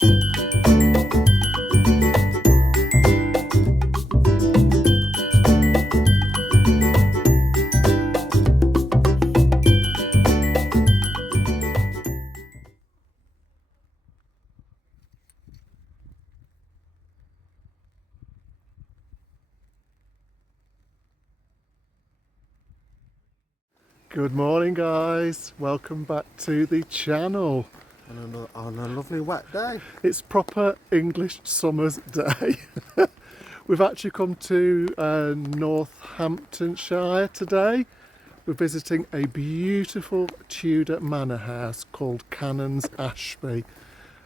Good morning, guys. Welcome back to the channel. On a lovely wet day. It's proper English summer's day. We've actually come to Northamptonshire today. We're visiting a beautiful Tudor manor house called Canons Ashby.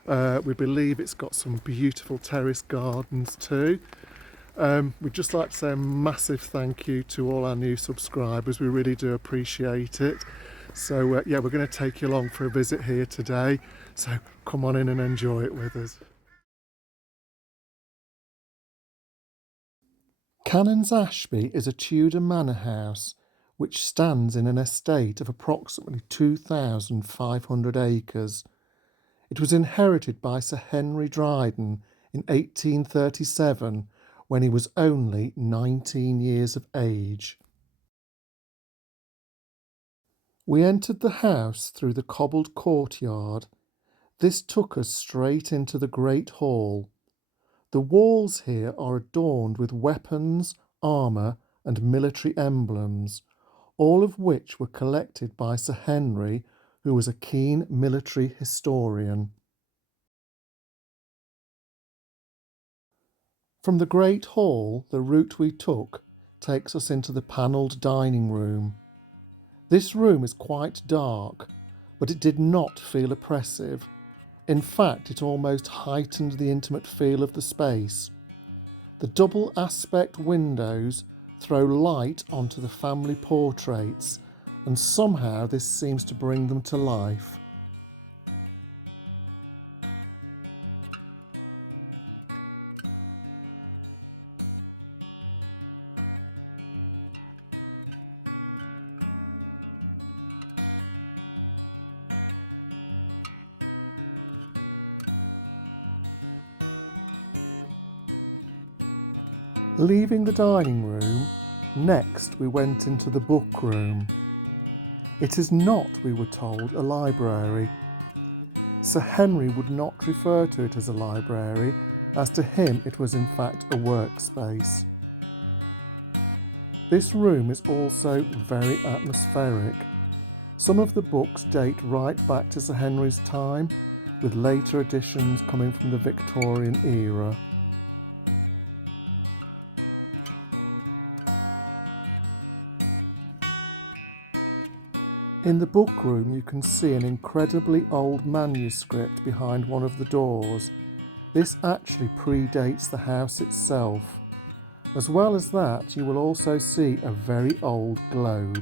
We believe it's got some beautiful terrace gardens too. We'd just like to say a massive thank you to all our new subscribers. We really do appreciate it. So yeah, we're going to take you along for a visit here today. So come on in and enjoy it with us. Canons Ashby is a Tudor manor house which stands in an estate of approximately 2,500 acres. It was inherited by Sir Henry Drydon in 1837 when he was only 19 years of age. We entered the house through the cobbled courtyard. This took us straight into the great hall. The walls here are adorned with weapons, armour and military emblems, all of which were collected by Sir Henry, who was a keen military historian. From the great hall, the route we took takes us into the panelled dining room. This room is quite dark, but it did not feel oppressive. In fact, it almost heightened the intimate feel of the space. The double aspect windows throw light onto the family portraits, and somehow this seems to bring them to life. Leaving the dining room, next we went into the book room. It is not, we were told, a library. Sir Henry would not refer to it as a library, as to him it was in fact a workspace. This room is also very atmospheric. Some of the books date right back to Sir Henry's time, with later editions coming from the Victorian era. In the book room you can see an incredibly old manuscript behind one of the doors. This actually predates the house itself. As well as that, you will also see a very old globe.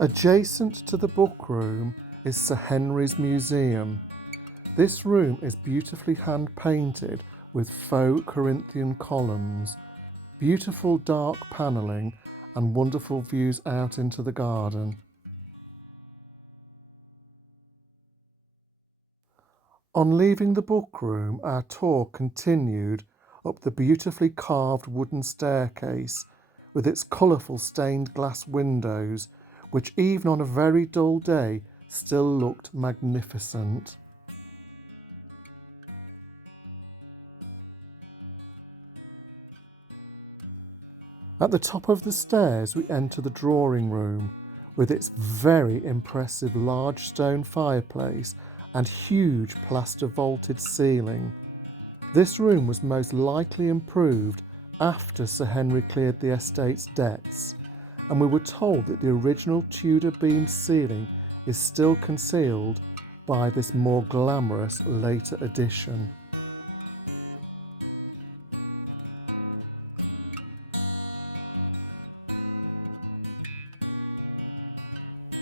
Adjacent to the book room is Sir Henry's museum. This room is beautifully hand-painted with faux Corinthian columns, beautiful dark panelling and wonderful views out into the garden. On leaving the book room, our tour continued up the beautifully carved wooden staircase with its colourful stained glass windows, which even on a very dull day still looked magnificent. At the top of the stairs we enter the drawing room with its very impressive large stone fireplace and huge plaster vaulted ceiling. This room was most likely improved after Sir Henry cleared the estate's debts, and we were told that the original Tudor beamed ceiling is still concealed by this more glamorous later addition.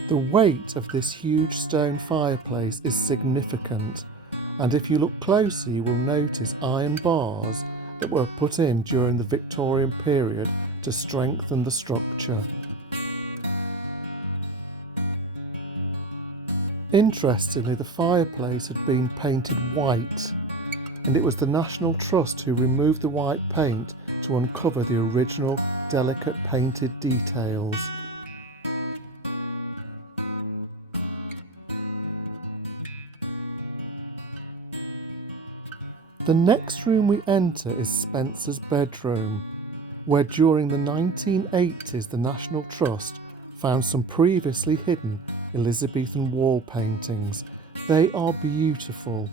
The weight of this huge stone fireplace is significant, and if you look closely you will notice iron bars that were put in during the Victorian period to strengthen the structure. Interestingly, the fireplace had been painted white, and it was the National Trust who removed the white paint to uncover the original delicate painted details. The next room we enter is Spencer's bedroom, where during the 1980s the National Trust found some previously hidden Elizabethan wall paintings. They are beautiful.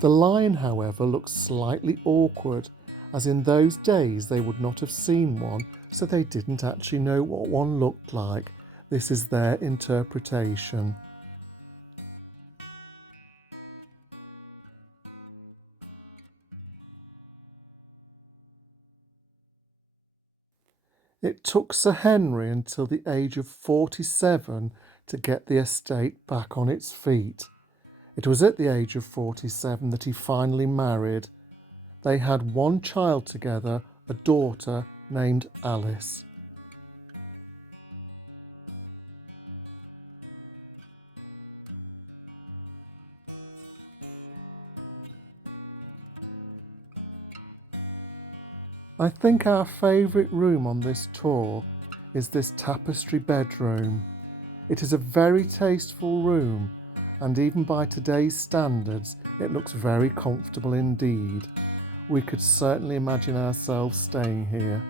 The lion, however, looks slightly awkward, as in those days they would not have seen one, so they didn't actually know what one looked like. This is their interpretation. It took Sir Henry until the age of 47 to get the estate back on its feet. It was at the age of 47 that he finally married. They had one child together, a daughter named Alice. I think our favourite room on this tour is this tapestry bedroom. It is a very tasteful room, and even by today's standards it looks very comfortable indeed. We could certainly imagine ourselves staying here.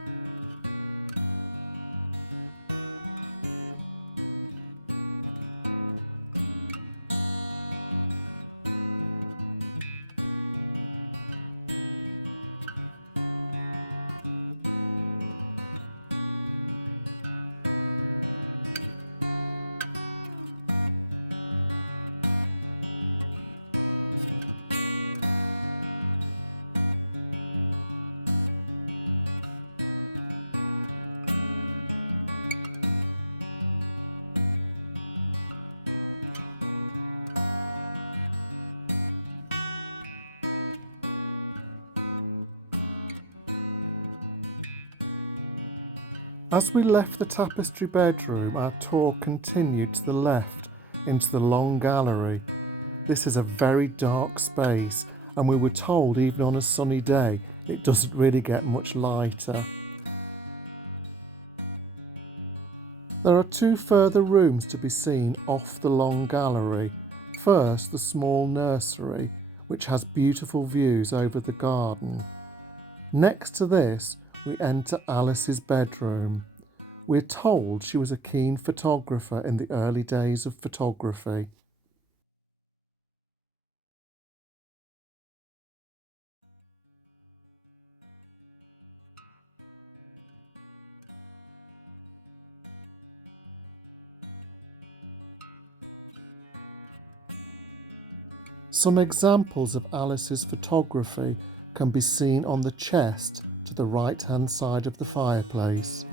As we left the tapestry bedroom, our tour continued to the left into the long gallery. This is a very dark space, and we were told even on a sunny day it doesn't really get much lighter. There are two further rooms to be seen off the long gallery. First, the small nursery, which has beautiful views over the garden. Next to this, we enter Alice's bedroom. We're told she was a keen photographer in the early days of photography. Some examples of Alice's photography can be seen on the chest to the right-hand side of the fireplace.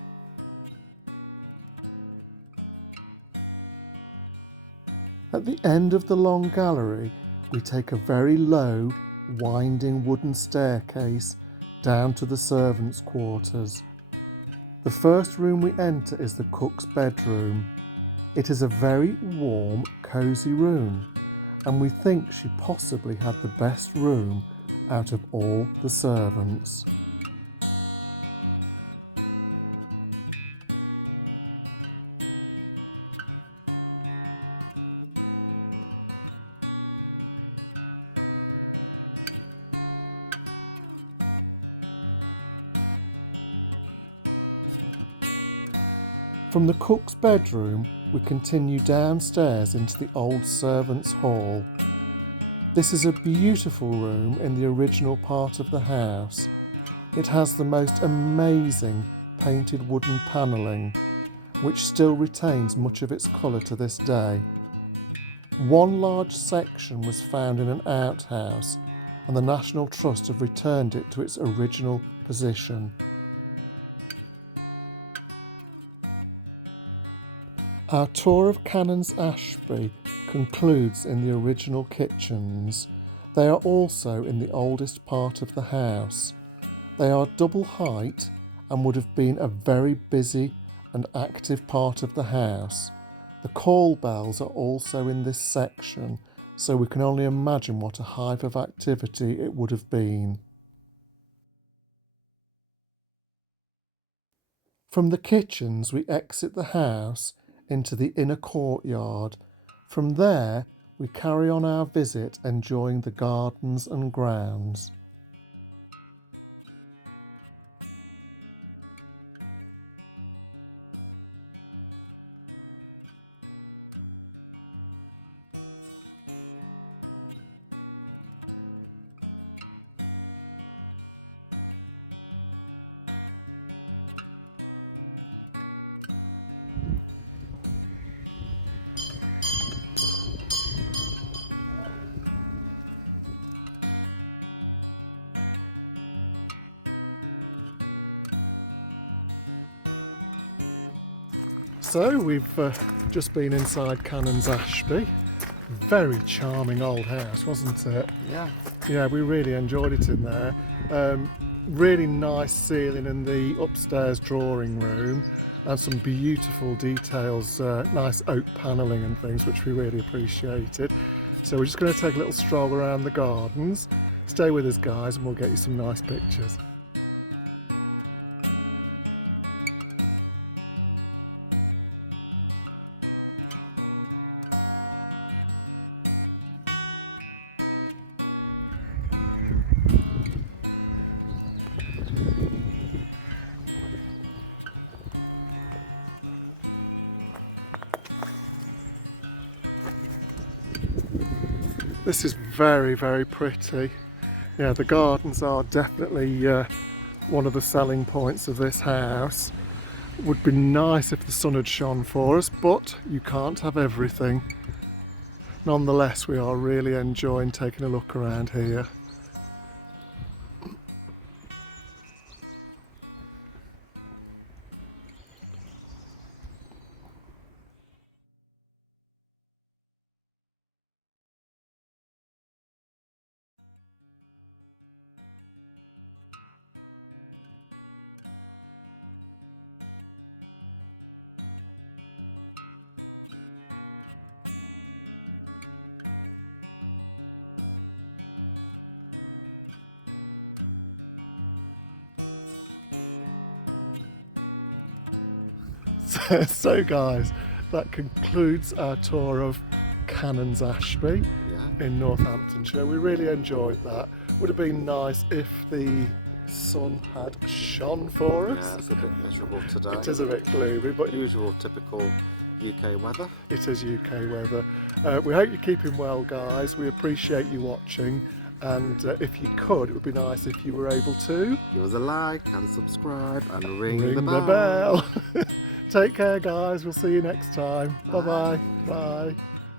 At the end of the long gallery, we take a very low, winding wooden staircase down to the servants' quarters. The first room we enter is the cook's bedroom. It is a very warm, cosy room, and we think she possibly had the best room out of all the servants. From the cook's bedroom, we continue downstairs into the old servants' hall. This is a beautiful room in the original part of the house. It has the most amazing painted wooden panelling, which still retains much of its colour to this day. One large section was found in an outhouse, and the National Trust have returned it to its original position. Our tour of Canons Ashby concludes in the original kitchens. They are also in the oldest part of the house. They are double height and would have been a very busy and active part of the house. The call bells are also in this section, so we can only imagine what a hive of activity it would have been. From the kitchens we exit the house into the inner courtyard. From there we carry on our visit, enjoying the gardens and grounds. So we've just been inside Canons Ashby. Very charming old house, wasn't it? Yeah. Yeah, we really enjoyed it in there. Really nice ceiling in the upstairs drawing room, and some beautiful details, nice oak panelling and things, which we really appreciated. So we're just going to take a little stroll around the gardens. Stay with us, guys, and we'll get you some nice pictures. This is very, very pretty. Yeah, the gardens are definitely one of the selling points of this house. It would be nice if the sun had shone for us, but you can't have everything. Nonetheless, we are really enjoying taking a look around here. So guys, that concludes our tour of Canons Ashby in Northamptonshire. We really enjoyed that. Would have been nice if the sun had shone for us. Yeah, it's a bit miserable today. It is a bit gloomy, but Usual, typical UK weather. it is UK weather. We hope you're keeping well, guys. We appreciate you watching, and if you could, it would be nice if you were able to Give us a like and subscribe and ring ring the the bell. bell. Take care, guys. We'll see you next time. Bye-bye. Bye.